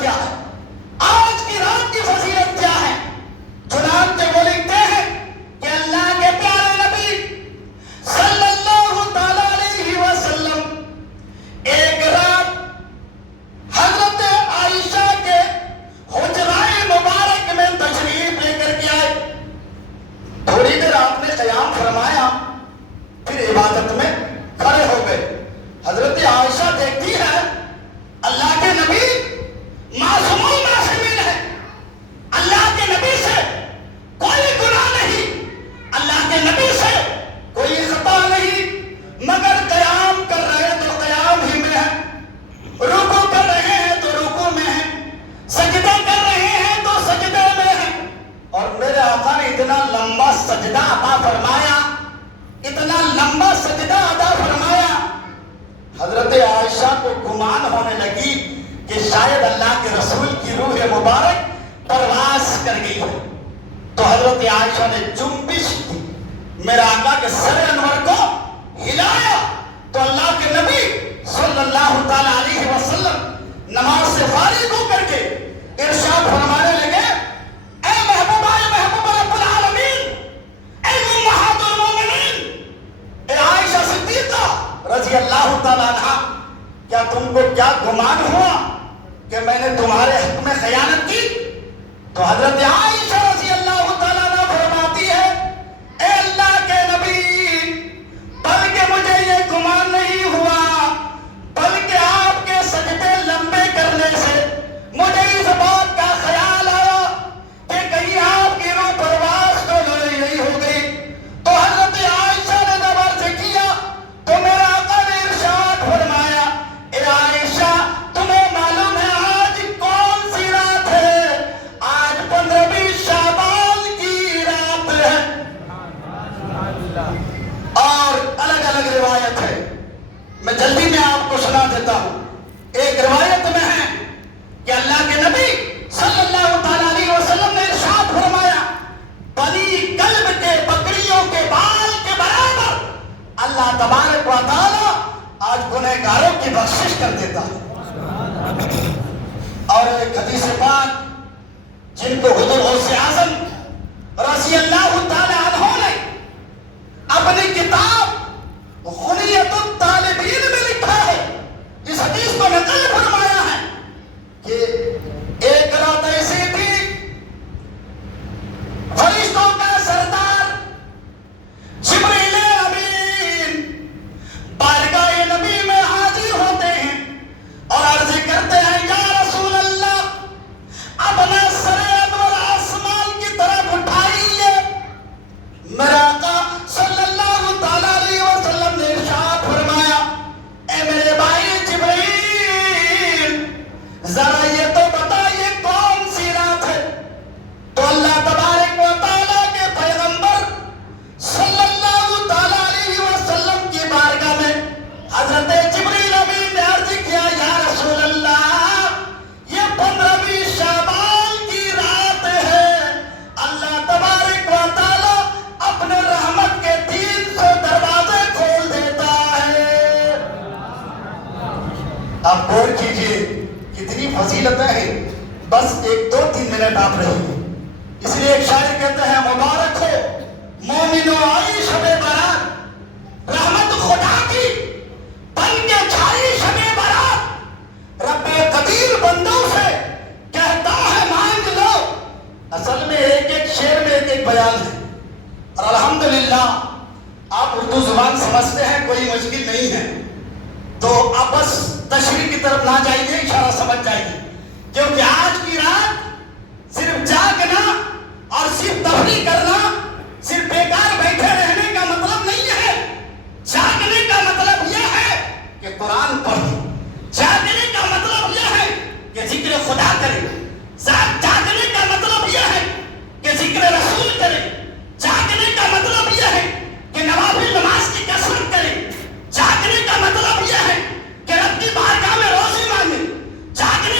کیا ہے، آج کی رات کی فضیلت کیا ہے؟ چنانچہ وہ لکھتے ہیں کہ اللہ کے پیارے نبی صلی اللہ تعالی علیہ وسلم ایک رات حضرت عائشہ کے حجرائے مبارک میں تشریف لے کر کے آئے. تھوڑی دیر آپ نے قیام فرمایا، پھر عبادت میں کھڑے ہو گئے. حضرت عائشہ دیکھتی ہے اللہ کے نبی معصومون معصومین ہے، اللہ کے نبی سے کوئی گناہ نہیں، اللہ کے نبی سے کوئی خطا نہیں، مگر قیام کر رہے تو قیام ہی میں ہے، رکوع کر رہے ہیں تو رکوع میں ہے، سجدہ کر رہے ہیں تو سجدے میں ہے. اور میرے آقا نے اتنا لمبا سجدہ عطا فرمایا، اتنا لمبا سجدہ عطا فرمایا، حضرت عائشہ کو گمان ہونے لگی کہ شاید اللہ کے رسول کی روح مبارک پرواز کر گئی ہے. تو حضرت عائشہ نے جنبش کی، میرے آقا کے سر انور کو ہلایا تو اللہ کے نبی صلی اللہ تعالی علیہ وسلم نماز سے فارغ ہو کر کے ارشاد فرمانے لگے، اے محبوبہ، اے محبوب رب العالمین، اے امہات المومنین، اے عائشہ صدیقہ رضی اللہ تعالیٰ عنہ، کیا تم کو کیا گمان ہوا کہ میں نے تمہارے حق میں خیانت کی؟ تو حضرت عائشہ رضی اللہ تعالیٰ عنہ فرماتی ہے، اے اللہ کے نبی، بلکہ مجھے یہ گمان نہیں ہوا، بلکہ آپ کے سجدے لمبے کرنے سے مجھے اس بات کا خیال آیا کہ کہیں آپ کی روح پرواز تو نہیں ہو گئی. تو حضرت عائشہ نے جب عرض کیا تو میرا آقا نے ارشاد فرمایا، اے عائشہ، تمہیں معلوم ہے آج کون سی رات ہے؟ آج 15ویں شعبان کی رات ہے. اور الگ الگ روایت ہے، میں جلدی میں آپ کو سنا دیتا ہوں. ایک روایت میں ہے کہ اللہ کے نبی صلی اللہ تعالی علیہ وسلم نے ارشاد فرمایا، بنی کلب کے بکریوں کے بال کے برابر اللہ تبارک و تعالی آج گنہگاروں کی بخشش کر دیتا ہے. اور ایک حدیث پاک جن کو حضور غوث اعظم رضی اللہ تعالی عنہ نے اپنی کتاب غنیۃ الطالبین میں لکھا ہے، اس حدیث کو نقل فرمایا ہے کہ ایک رات ایسی تھی، فرشتوں کا سردار جبریل امین بارگاہ نبی میں حاضر ہوتے ہیں اور عرض کرتے ہیں، یا رسول اللہ، اپنا سر انور آسمان کی طرف اٹھائیے. میرا آقا صلی اللہ تعالی علیہ وسلم نے ارشاد فرمایا، اے میرے بھائی جبریل، ذرا یہ تو بتائیے کون سی رات ہے؟ تو اللہ تبارک و تعالیٰ کے پیغمبر صلی اللہ تعالی علیہ وسلم کی بارگاہ میں حضرت جبریل امین نے عرض کیا، یا رسول اللہ، یہ 15ویں شعبان کی رات ہے، اللہ تبارک و تعالیٰ اپنے رحمت کے 300 دروازے کھول دیتا ہے. اب غور کیجئے کتنی فضیلتیں ہیں. بس 1-2-3 منٹ آپ رہیے. اس لیے ایک شاعر کہتے ہیں، مبارک ہو مومنو آئی شب برات، رحمت خدا کی بن کے چھائی شب برات، رب قدیر بندوں سے کہتا ہے مانگ لو. اصل میں ایک ایک شعر میں ایک ایک بیان ہے، اور الحمدللہ آپ اردو زبان سمجھتے ہیں، کوئی مشکل نہیں ہے. تو آپ بس تشریح کی طرف نہ جائیے، اشارہ سمجھ جائیے، کیونکہ آج کی رات صرف جاگنا اور صرف تفریح کرنا، صرف بیکار بیٹھے رہنے کا مطلب نہیں ہے. جاگنے کا مطلب یہ ہے کہ قرآن پڑھیں، جاگنے کا مطلب یہ ہے کہ ذکر خدا کریں، جاگنے کا مطلب یہ ہے کہ ذکر رسول کریں، جاگنے کا مطلب یہ ہے کہ نوافل نماز کی کثرت کریں، جاگنے کا مطلب یہ ہے کہ رب کی بارگاہ میں روزی مانگیں، جاگنے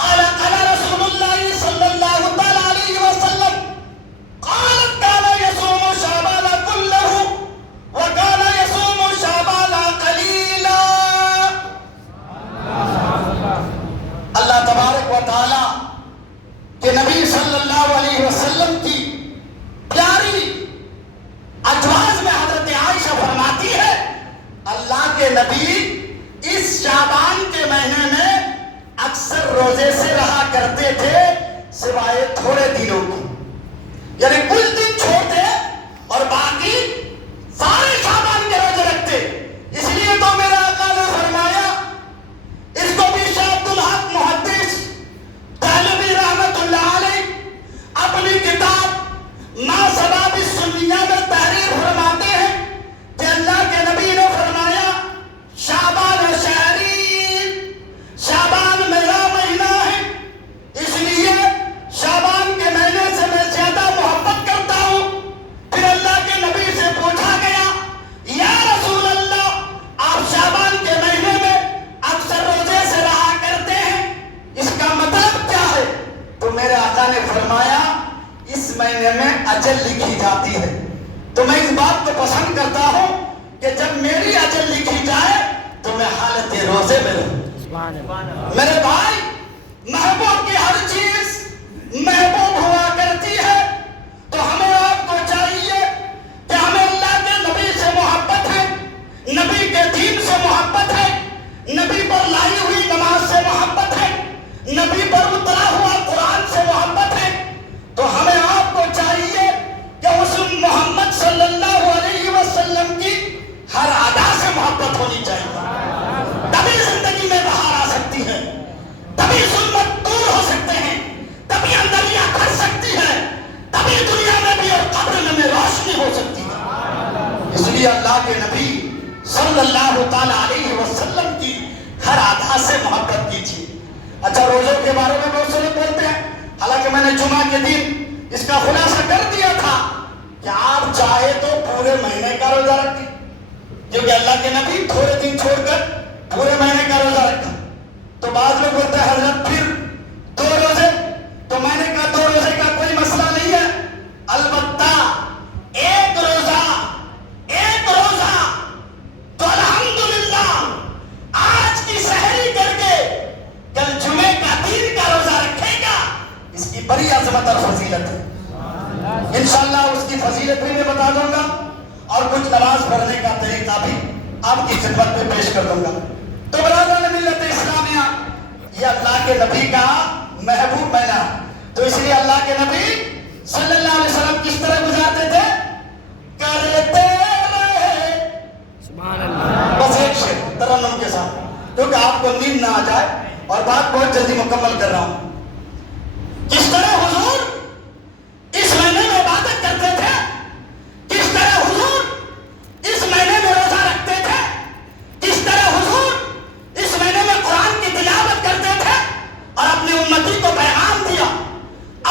قال قال رسول الله صلى الله عليه وسلم قالت كان يصوم شعبان كله وكان يصوم شعبان قليلا. اللہ تبارک و تعالی کے نبی صلی اللہ علیہ وسلم کی پیاری اجواز میں حضرت عائشہ فرماتی ہے اللہ کے نبی اس شعبان کے مہینے میں اکثر روزے سے رہا کرتے تھے سوائے تھوڑے دنوں کی، یعنی کچھ دن چھوڑتے اور باقی سارے شعبان کے روزے رکھتے. اس لیے تو میرے آقا نے فرمایا، اس کو بھی شاہ عبد الحق محدث دہلوی رحمت اللہ علیہ اپنی کتاب ما سباب السنیہ میں تحریر فرماتے ہیں کہ اللہ کے نبی نے فرمایا شعبان شہری، شعبان میرا مہینہ ہے، اس لیے شعبان کے مہینے سے میں زیادہ محبت کرتا ہوں. پھر اللہ کے نبی سے پوچھا گیا یا رسول اللہ آپ شعبان کے مہینے میں اکثر روزے سے رہا کرتے ہیں، اس کا مطلب کیا ہے؟ تو میرے آقا نے فرمایا اس مہینے میں اجل لکھی جاتی ہے، تو میں اس بات کو پسند کرتا ہوں کہ جب میری اجل لکھی جائے تو میں حالت روزے میں رہوں. میرے بھائی، محبوب کی ہر چیز محبوب ہوا کرتی ہے، تو ہمیں آپ کو چاہیے کہ ہمیں اللہ کے نبی سے محبت ہے، نبی کے دین سے محبت ہے، نبی پر لائی ہوئی نماز سے محبت ہے، نبی پر اترا ہوا قرآن سے محبت ہے. تو ہمیں آپ کو چاہیے کہ اس محمد صلی اللہ علیہ وسلم کی ہر ادا سے محبت ہونی چاہیے. تبھی زندگی میں بہار آ سکتی ہے، تبھی ظلمت دور ہو سکتے ہیں، تبھی اندریاں کھل سکتی ہے، تبھی دنیا میں بھی اور قبر میں روشنی ہو سکتی ہے. اس لیے اللہ کے نبی صلی اللہ تعالی علیہ وسلم کی ہر ادا سے محبت کیجیے. اچھا، روزوں کے بارے میں بہت سے لوگ بولتے ہیں، حالانکہ میں نے جمعہ کے دن اس کا خلاصہ کر دیا تھا کہ آپ چاہے تو پورے مہینے کا روزہ رکھیں، کیونکہ اللہ کے نبی تھوڑے دن چھوڑ کر پورے مہینے کا روزہ رکھا. تو بعض لوگ بولتے ہیں حضرت پھر 2 روزے، تو مہینے کا 2 روزے کا کوئی مسئلہ نہیں ہے، البتہ ایک روزہ تو الحمدللہ آج کی سحری کر کے کل جمعے کا دین کا روزہ رکھے گا، اس کی بڑی عظمت اور فضیلت ہے. انشاءاللہ اس کی فضیلت بھی میں بتا دوں گا اور کچھ نماز پڑھنے کا طریقہ بھی آپ کی خدمت میں پیش کر دوں گا. تو برادران ملت اسلامیہ، یہ اللہ کے نبی کا محبوب مہینہ، تو اس لیے اللہ کے نبی صلی اللہ علیہ وسلم کس طرح گزارتے تھے؟ کرتے رہے سبحان اللہ. بس ایک شعر ترنم کے ساتھ، کیونکہ آپ کو نیند نہ آ جائے اور بات بہت جلدی مکمل کر رہا ہوں. کس طرح حضور اس مہینے میں عبادت کرتے تھے، کس طرح حضور اس مہینے میں روزہ رکھتے تھے، کس طرح حضور اس مہینے میں قرآن کی تلاوت کرتے تھے اور اپنی امتی کو پیغام دیا،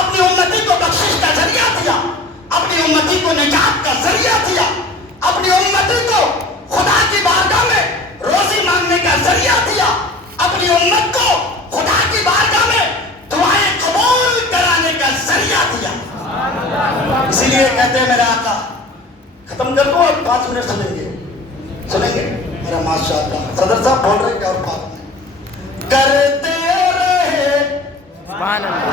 اپنی امتی کو بخشش کا ذریعہ دیا، اپنی امتی کو نجات کا ذریعہ دیا، اپنی امتی کو خدا کی بارگاہ میں روزی مانگنے کا ذریعہ دیا، اپنی امت کو خدا کی بارگاہ میں دعائیں قبول کرانے کا ذریعہ دیا. اسی لیے کہتے ہیں میرے آقا، ختم کر دو اور 5 منٹ سنیں گے میرا ماشاءاللہ. صدر صاحب بول رہے ہیں کہ اور بات نہیں کرتے رہے سبحان اللہ.